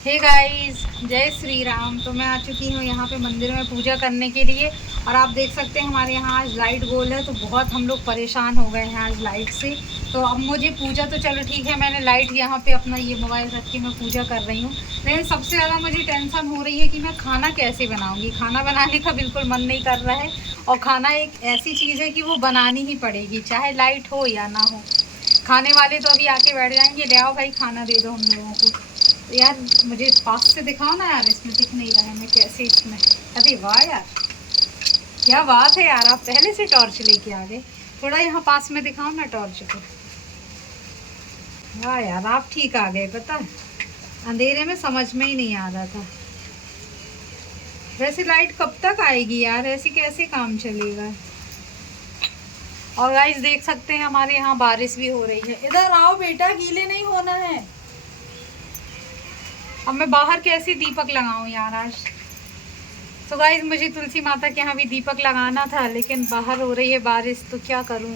Hey guys, जय श्री राम। तो मैं आ चुकी हूँ यहाँ पे मंदिर में पूजा करने के लिए। और आप देख सकते हैं हमारे यहाँ आज लाइट गोल है, तो बहुत हम लोग परेशान हो गए हैं आज लाइट से। तो अब मुझे पूजा तो चलो ठीक है, मैंने लाइट यहाँ पे अपना ये मोबाइल रख के मैं पूजा कर रही हूँ। लेकिन सबसे ज़्यादा मुझे टेंशन हो रही है कि मैं खाना कैसे बनाऊँगी। खाना बनाने का बिल्कुल मन नहीं कर रहा है। और खाना एक ऐसी चीज़ है कि वो बनानी ही पड़ेगी, चाहे लाइट हो या ना हो। खाने वाले तो अभी आके बैठ जाएंगे, ले आओ भाई खाना दे दो हम लोगों को। तो यार मुझे पास से दिखाओ ना यार, इसमें दिख नहीं रहा है मैं कैसे इसमें। अरे वाह यार, क्या बात है यार, आप पहले से टॉर्च लेके आ गए। थोड़ा यहाँ पास में दिखाओ ना टॉर्च को। वाह यार, आप ठीक आ गए। पता अंधेरे में समझ में ही नहीं आ रहा था। वैसे लाइट कब तक आएगी यार, ऐसी कैसे काम चलेगा। और गाइस देख सकते हैं हमारे यहाँ बारिश भी हो रही है। इधर आओ बेटा, गीले नहीं होना है। अब मैं बाहर कैसे दीपक लगाऊं यार आज। तो गाइस मुझे तुलसी माता के यहाँ भी दीपक लगाना था, लेकिन बाहर हो रही है बारिश, तो क्या करूं।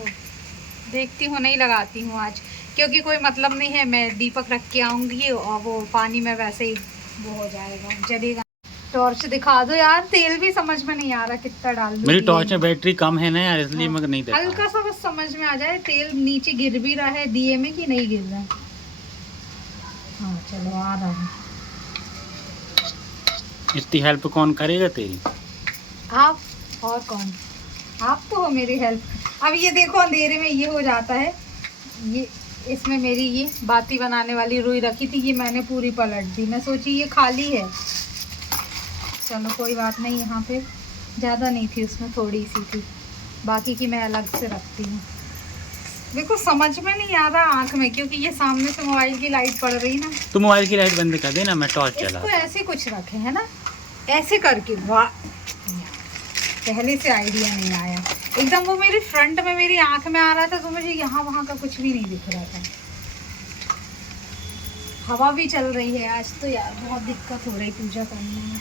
देखती हूँ, नहीं लगाती हूँ आज, क्योंकि कोई मतलब नहीं है। मैं दीपक रख के आऊँगी और वो पानी में वैसे ही वो हो जाएगा, जलेगा। टॉर्च दिखा दो यार, तेल भी समझ में नहीं आ रहा कितना डाल दूं। मेरी टॉर्च में बैटरी कम है ना यार, इसलिए मैं नहीं देखा। हल्का सा बस समझ में आ जाए, तेल नीचे गिर भी रहा है दिए में कि नहीं गिर रहा है। हाँ चलो, आ रहा है। इतनी हेल्प कौन करेगा तेरी? आप। और कौन? आप तो हो मेरी हेल्प। अब ये देखो अंधेरे में ये हो जाता है। ये इसमें मेरी ये बाती बनाने वाली रुई रखी थी, ये मैंने पूरी पलट दी। मैं सोची ये खाली है, चलो कोई बात नहीं। यहाँ पे ज़्यादा नहीं थी, उसमें थोड़ी सी थी, बाकी की मैं अलग से रखती हूँ। देखो समझ में नहीं आ रहा आँख में, क्योंकि ये सामने से मोबाइल की लाइट पड़ रही ना। तू मोबाइल की लाइट बंद कर देना, मैं टॉर्च चला। इसको ऐसे कुछ रखे है ना, ऐसे करके। वाह, पहले से आइडिया नहीं आया। एकदम वो मेरी फ्रंट में मेरी आंख में आ रहा था, तो मुझे यहाँ वहाँ का कुछ भी नहीं दिख रहा था। हवा भी चल रही है आज, तो यार बहुत दिक्कत हो रही पूजा करने में।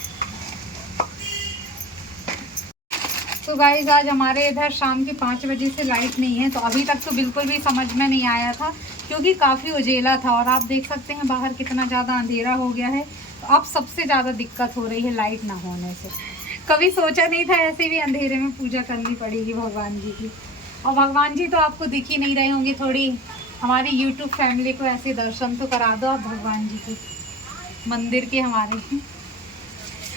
तो गाइस आज हमारे इधर शाम के 5 बजे से लाइट नहीं है, तो अभी तक तो बिल्कुल भी समझ में नहीं आया था, क्योंकि काफ़ी उजेला था। और आप देख सकते हैं बाहर कितना ज़्यादा अंधेरा हो गया है। तो अब सबसे ज़्यादा दिक्कत हो रही है लाइट ना होने से। कभी सोचा नहीं था ऐसे भी अंधेरे में पूजा करनी पड़ेगी भगवान जी की। और भगवान जी तो आपको दिख ही नहीं रहे होंगे। थोड़ी हमारी यूट्यूब फैमिली को ऐसे दर्शन तो करा दो आप भगवान जी के, मंदिर के। हमारे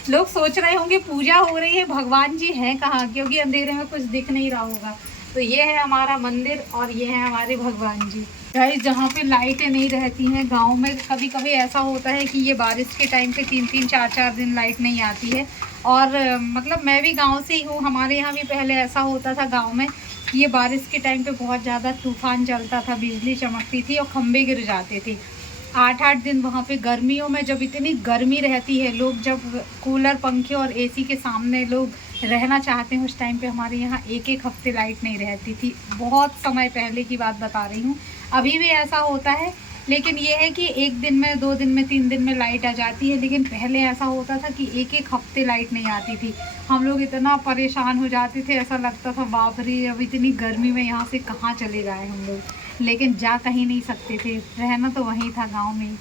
लोग सोच रहे होंगे पूजा हो रही है, भगवान जी हैं कहाँ, क्योंकि अंधेरे में कुछ दिख नहीं रहा होगा। तो ये है हमारा मंदिर और ये है हमारे भगवान जी। गाइस जहाँ पे लाइटें नहीं रहती हैं गांव में, कभी कभी ऐसा होता है कि ये बारिश के टाइम पे 3-3 4-4 दिन लाइट नहीं आती है। और मतलब मैं भी गांव से ही हूँ, हमारे यहाँ भी पहले ऐसा होता था गांव में कि ये बारिश के टाइम पे बहुत ज़्यादा तूफान चलता था, बिजली चमकती थी और खंभे गिर जाते थे। 8-8 दिन वहाँ पे गर्मियों में जब इतनी गर्मी रहती है, लोग जब कूलर पंखे और एसी के सामने लोग रहना चाहते हैं, उस टाइम पे हमारे यहाँ 1-1 हफ्ते लाइट नहीं रहती थी। बहुत समय पहले की बात बता रही हूँ, अभी भी ऐसा होता है। लेकिन ये है कि 1 दिन में, 2 दिन में, 3 दिन में लाइट आ जाती है। लेकिन पहले ऐसा होता था कि 1-1 हफ्ते लाइट नहीं आती थी। हम लोग इतना परेशान हो जाते थे, ऐसा लगता था बाप रे, अब इतनी गर्मी में यहाँ से कहाँ चले जाए हम लोग। लेकिन जा कहीं नहीं सकते थे, रहना तो वहीं था गांव में।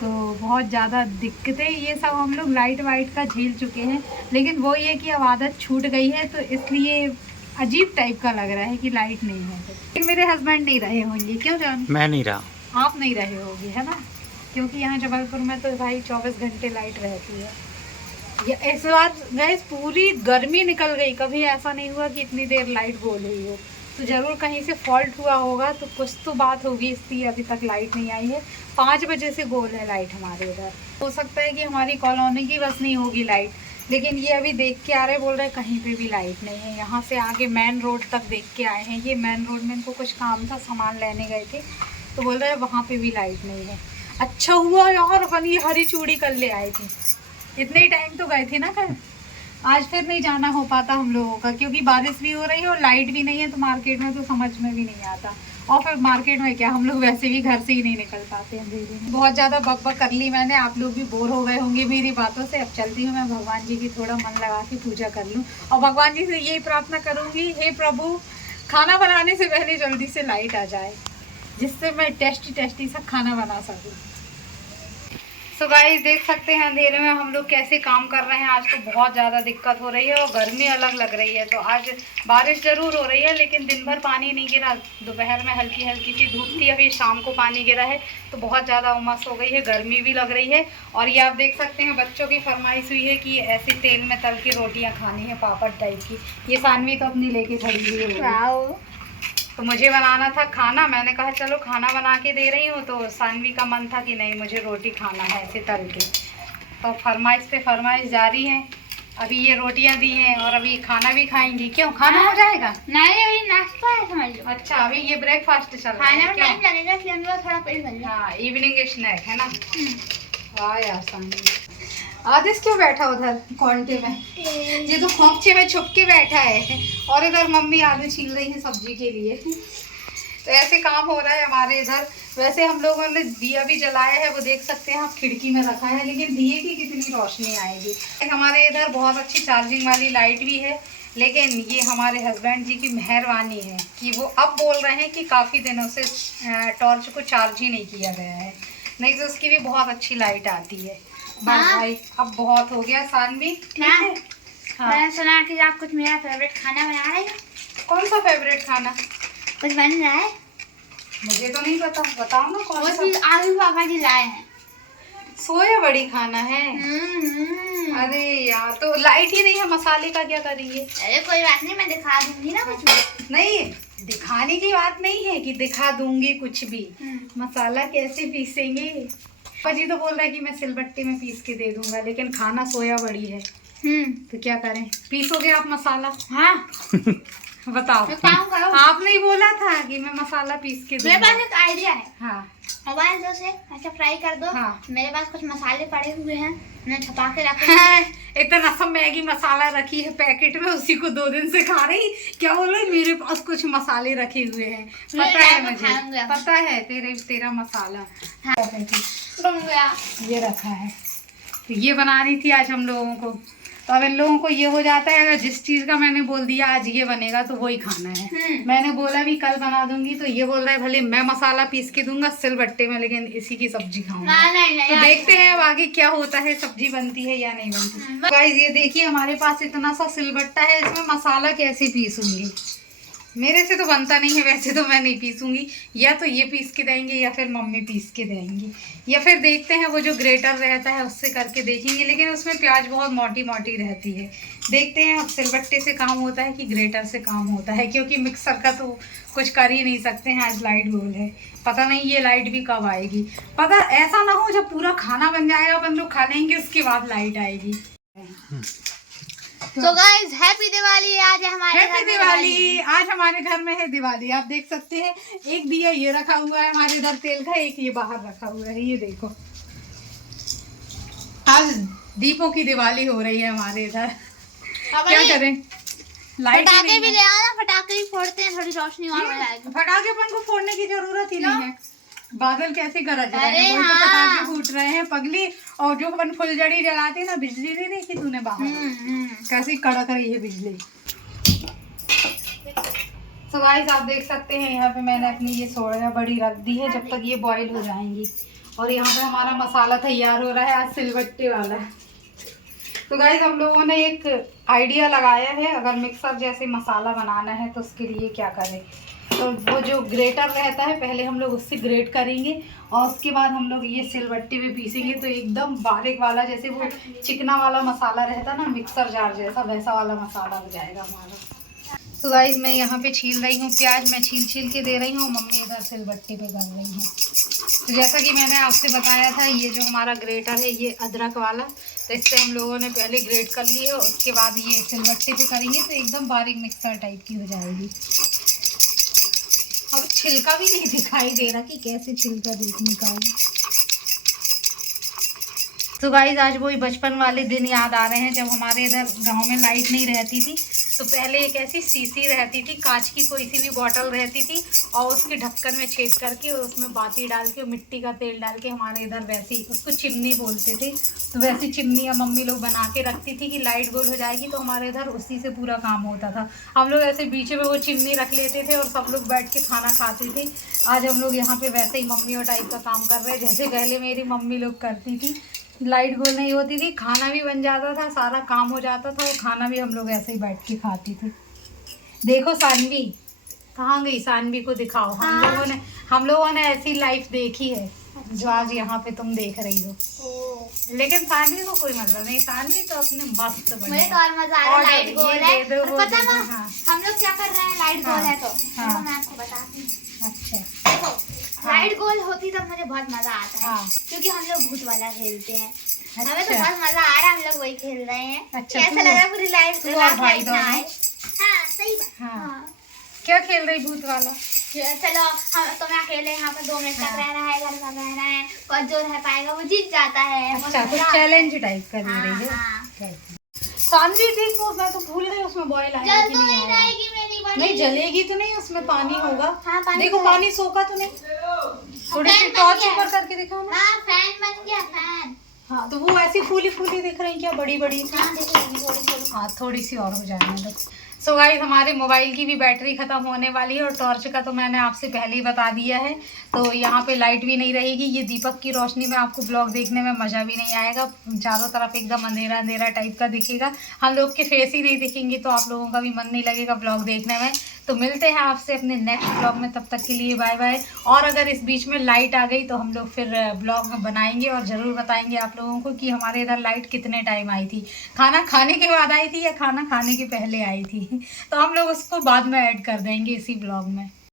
तो बहुत ज़्यादा दिक्कतें ये सब हम लोग लाइट वाइट का झेल चुके हैं। लेकिन वो ये कि अब आदत छूट गई है, तो इसलिए अजीब टाइप का लग रहा है कि लाइट नहीं है। लेकिन मेरे हस्बैंड नहीं रहे होंगे, क्यों जान? मैं नहीं रहा। आप नहीं रहे होगी है ना, क्योंकि यहाँ जबलपुर में तो भाई 24 घंटे लाइट रहती है। ये इस बार गैस पूरी गर्मी निकल गई, कभी ऐसा नहीं हुआ कि इतनी देर लाइट गोल हुई हो। तो ज़रूर कहीं से फॉल्ट हुआ होगा, तो कुछ तो बात होगी, इसलिए अभी तक लाइट नहीं आई है। 5 बजे से गोल है लाइट हमारे इधर। हो सकता है कि हमारी कॉलोनी की बस नहीं होगी लाइट, लेकिन ये अभी देख के आ रहे, बोल रहे कहीं पे भी लाइट नहीं है। यहाँ से आगे मेन रोड तक देख के आए हैं। ये मेन रोड में इनको कुछ काम था, सामान लेने गए थे, तो बोल रहे वहाँ पे भी लाइट नहीं है। अच्छा हुआ यार अपन ये हरी चूड़ी कर ले आए थे, इतने ही टाइम तो गए थे ना कल। आज फिर नहीं जाना हो पाता हम लोगों का, क्योंकि बारिश भी हो रही है और लाइट भी नहीं है। तो मार्केट में तो समझ में भी नहीं आता, और फिर मार्केट में क्या, हम लोग वैसे भी घर से ही नहीं निकल पाते हैं दीदी। बहुत ज़्यादा बकबक कर ली मैंने, आप लोग भी बोर हो गए होंगे मेरी बातों से। अब चलती हूँ मैं भगवान जी की थोड़ा मन लगा के पूजा कर लूँ, और भगवान जी से यही प्रार्थना करूँगी, हे प्रभु खाना बनाने से पहले जल्दी से लाइट आ जाए, जिससे मैं टेस्टी टेस्टी सा खाना बना सकूँ। तो गाइस देख सकते हैं अंधेरे में हम लोग कैसे काम कर रहे हैं। आज तो बहुत ज़्यादा दिक्कत हो रही है और गर्मी अलग लग रही है। तो आज बारिश ज़रूर हो रही है लेकिन दिन भर पानी नहीं गिरा। दोपहर में हल्की हल्की सी धूप थी, अभी शाम को पानी गिरा है तो बहुत ज़्यादा उमस हो गई है, गर्मी भी लग रही है। और ये आप देख सकते हैं बच्चों की फरमाइश हुई है कि ऐसे तेल में तल की रोटियाँ खानी है, पापड़ टाइप की। ये सानवी तो अपनी लेके खड़ी हुई है। तो मुझे बनाना था खाना, मैंने कहा चलो खाना बना के दे रही हूँ। तो सानवी का मन था कि नहीं मुझे रोटी खाना है ऐसे तल के। तो फरमाइश पे फरमाइश जारी है। अभी ये रोटियाँ दी हैं और अभी खाना भी खाएंगी। क्यों, खाना हो जाएगा? नहीं, अभी नाश्ता है समझ लो। अच्छा, अभी ये ब्रेकफास्ट चल रहा खाने है में क्या? टाइम लगेगा इसलिए हम लोग थोड़ा पेट भर हाँ, इवनिंग स्नैक है ना। वाह यार सानवी, आदिश क्यों बैठा उधर कॉन्टे में? ये तो खोपचे में छुप के बैठा है और इधर मम्मी आलू छील रही है सब्जी के लिए। तो ऐसे काम हो रहा है हमारे इधर। वैसे हम लोगों ने दिया भी जलाया है, वो देख सकते हैं आप, खिड़की में रखा है, लेकिन दिए की कितनी रोशनी आएगी। हमारे इधर बहुत अच्छी चार्जिंग वाली लाइट भी है, लेकिन ये हमारे हस्बैंड जी की मेहरबानी है कि वो अब बोल रहे हैं कि काफ़ी दिनों से टॉर्च को चार्ज ही नहीं किया गया है, नहीं तो उसकी भी बहुत अच्छी लाइट आती है। बस भाई अब बहुत हो गया सानवी, ठीक है? हाँ। मैंने सुना कि आप कुछ मेरा फेवरेट खाना बना रहे हो। कौन सा फेवरेट खाना? कुछ बन रहा है? मुझे तो नहीं पता, बताओ ना कौन वो सा। चीज आलू पापा जी लाए हैं। सोया बड़ी खाना है? अरे यार, तो लाइट ही नहीं है, मसाले का क्या करेंगे? अरे कोई बात नहीं, मैं दिखा दूंगी ना कुछ। नहीं, दिखाने की बात नहीं है कि दिखा दूंगी कुछ भी। मसाला कैसे पीसेंगे? पाजी तो बोल रहा है कि मैं सिलबट्टे में पीस के दे दूंगा, लेकिन खाना सोया बड़ी है तो क्या करें? पीसोगे आप मसाला? हाँ। बताओ। तो काम करो। आपने ही बोला था कि मैं मसाला पीस के मेरे दूंगा। पास एक आइडिया है। हाँ मोबाइल दो से ऐसे फ्राई कर दो। हाँ। मेरे पास कुछ मसाले पड़े हुए हैं, मैं छुपा के रखे हैं। इतना सब मैगी मसाला रखी है पैकेट में, उसी को 2 दिन से खा रही। क्या बोल रही? मेरे पास कुछ मसाले रखे हुए हैं, पता है मुझे, पता है तेरा मसाला। ये रखा है, तो ये बनानी थी आज हम लोगों को। तो अब इन लोगों को ये हो जाता है, अगर जिस चीज़ का मैंने बोल दिया आज ये बनेगा तो वही खाना है। मैंने बोला भी कल बना दूंगी, तो ये बोल रहा है भले मैं मसाला पीस के दूंगा सिलबट्टे में, लेकिन इसी की सब्जी खाऊंगा। नहीं, तो देखते हैं अब आगे क्या होता है, सब्जी बनती है या नहीं बनती। गाइस ये देखिए हमारे पास इतना सा सिलबट्टा है, इसमें मसाला कैसे पीसूंगी? मेरे से तो बनता नहीं है, वैसे तो मैं नहीं पीसूंगी। या तो ये पीस के देंगे या फिर मम्मी पीस के देंगी, या फिर देखते हैं वो जो ग्रेटर रहता है उससे करके देखेंगे, लेकिन उसमें प्याज बहुत मोटी मोटी रहती है। देखते हैं अब सिलबट्टे से काम होता है कि ग्रेटर से काम होता है, क्योंकि मिक्सर का तो कुछ कर ही नहीं सकते हैं। आज लाइट गोल है, पता नहीं ये लाइट भी कब आएगी। पता ऐसा ना हो जब पूरा खाना बन जाएगा अपन लोग खा लेंगे उसके बाद लाइट आएगी। तो गाइस हैप्पी दिवाली। आज हमारे हैप्पी दिवाली। आज हमारे घर में है दिवाली। आप देख सकते हैं एक दिया ये रखा हुआ है हमारे इधर तेल का, एक ये बाहर रखा हुआ है, ये देखो। आज दीपों की दिवाली हो रही है हमारे इधर। क्या करें, लाइट पटाखे भी ले आना, पटाखे भी फोड़ते हैं, थोड़ी रोशनी और हो जाएगी। पटाखे अपन को फोड़ने की जरूरत ही नहीं है, बादल कैसे गरज रहे अरे हैं, वही तो हाँ। पटाखे फूट रहे हैं पगली। और जो अपन फुलझड़ी जलाते ना, बिजली नहीं देखी तूने बाहर कैसी कड़क रही है बिजली। तो गाइस आप देख सकते हैं यहाँ पे मैंने अपनी ये सोया बड़ी रख दी है, जब तक ये बॉईल हो जाएंगी। और यहाँ पे हमारा मसाला तैयार हो रहा है आज सिलबट्टे वाला। तो गाइस हम लोगों ने एक आइडिया लगाया है, अगर मिक्सर जैसे मसाला बनाना है तो उसके लिए क्या करें। तो वो जो ग्रेटर रहता है पहले हम लोग उससे ग्रेट करेंगे और उसके बाद हम लोग ये सिलबट्टे पे पीसेंगे, तो एकदम बारीक वाला, जैसे वो चिकना वाला मसाला रहता ना मिक्सर जार जैसा, वैसा वाला मसाला हो जाएगा हमारा। तो गाइस मैं यहाँ पे छील रही हूँ प्याज, मैं छील के दे रही हूँ, मम्मी इधर सिलबट्टे पे कर रही हैं। तो जैसा कि मैंने आपसे बताया था, ये जो हमारा ग्रेटर है ये अदरक वाला, तो इससे हम लोगों ने पहले ग्रेट कर ली है, उसके बाद ये सिलबट्टे पे करेंगे तो एकदम बारीक मिक्सर टाइप की हो जाएगी। अब छिलका भी नहीं दिखाई दे रहा कि कैसे छिलका निकालें। तो गाइस आज वही बचपन वाले दिन याद आ रहे हैं जब हमारे इधर गांव में लाइट नहीं रहती थी, तो पहले एक ऐसी शीशी रहती थी, कांच की कोई सी भी बॉटल रहती थी, और उसके ढक्कन में छेद करके और उसमें बाती डाल के और मिट्टी का तेल डाल के हमारे इधर वैसी उसको चिमनी बोलते थे। तो वैसी चिमनियाँ मम्मी लोग बना के रखती थी कि लाइट गोल हो जाएगी तो हमारे इधर उसी से पूरा काम होता था। हम लोग ऐसे बीच में वो चिमनी रख लेते थे और सब लोग बैठ के खाना खाते थे। आज हम लोग यहाँ पे वैसे ही मम्मियों टाइप का काम कर रहे हैं जैसे पहले मेरी मम्मी लोग करती थी। लाइट गोल नहीं होती थी, खाना भी बन जाता था, सारा काम हो जाता था और खाना भी हम लोग ऐसे ही बैठ के खाते थे। देखो सानवी कहाँ गई, सानवी को दिखाओ। हम लोगों ने ऐसी लाइफ देखी है जो आज यहाँ पे तुम देख रही हो। लेकिन सानवी को कोई मतलब नहीं, सानवी तो अपने मस्त बनी। मुझे तो और मजा आ रहा है, लाइट गोल है। पता है ना हाँ। हम लोग क्या कर रहे हैं, लाइट गोल है तो हाँ। मैं आपको बताती हूँ। अच्छा देखो लाइट गोल होती तब मुझे बहुत मजा आता है, हाँ। क्योंकि हम लोग भूत वाला खेलते हैं। हमें तो अच्छा। बहुत मजा आ रहा है, हम लोग वही खेल रहे हैं। अच्छा, कैसा लग रहा है पूरी लाइट तू और भाई दोनों? हाँ सही बात। हाँ। हाँ। क्या खेल रही भूत वाला? चलो हम तुम्हें अकेले यहाँ पर 2 मिनट तक हाँ। रहना है, घर में रहना है, और जो रह पाएगा वो जीत जाता है। अच्छा कुछ चैलेंज टाइप का ले रही हाँ, है। सानवी देखो मैं तो भूल गई उसमें बॉयल आया जल कि तो नहीं नहीं आया। रहेगी मेरी बड़ी। नहीं जलेगी तो नहीं, उसमें पानी होगा। हाँ, पानी देखो तो है। पानी सोखा तो नहीं, थोड़ी सी फैन बन टॉर्च गया। ऊपर करके दिखाओ ना। हाँ फैन बन गया, फैन। हाँ तो वो ऐसी फूली फूली दिख रही क्या, बड़ी बड़ी सी? हाँ देखो थोड़ी थोड़ी। हाँ थोड़ी सी और हो जाने दो। सो गाइस हमारे मोबाइल की भी बैटरी ख़त्म होने वाली है और टॉर्च का तो मैंने आपसे पहले ही बता दिया है। तो यहाँ पे लाइट भी नहीं रहेगी, ये दीपक की रोशनी में आपको ब्लॉग देखने में मज़ा भी नहीं आएगा। चारों तरफ एकदम अंधेरा अंधेरा टाइप का दिखेगा, हम लोग के फेस ही नहीं दिखेंगे तो आप लोगों का भी मन नहीं लगेगा ब्लॉग देखने में। तो मिलते हैं आपसे अपने नेक्स्ट ब्लॉग में, तब तक के लिए बाय बाय। और अगर इस बीच में लाइट आ गई तो हम लोग फिर ब्लॉग बनाएंगे और ज़रूर बताएंगे आप लोगों को कि हमारे इधर लाइट कितने टाइम आई थी, खाना खाने के बाद आई थी या खाना खाने के पहले आई थी। तो हम लोग उसको बाद में ऐड कर देंगे इसी ब्लॉग में।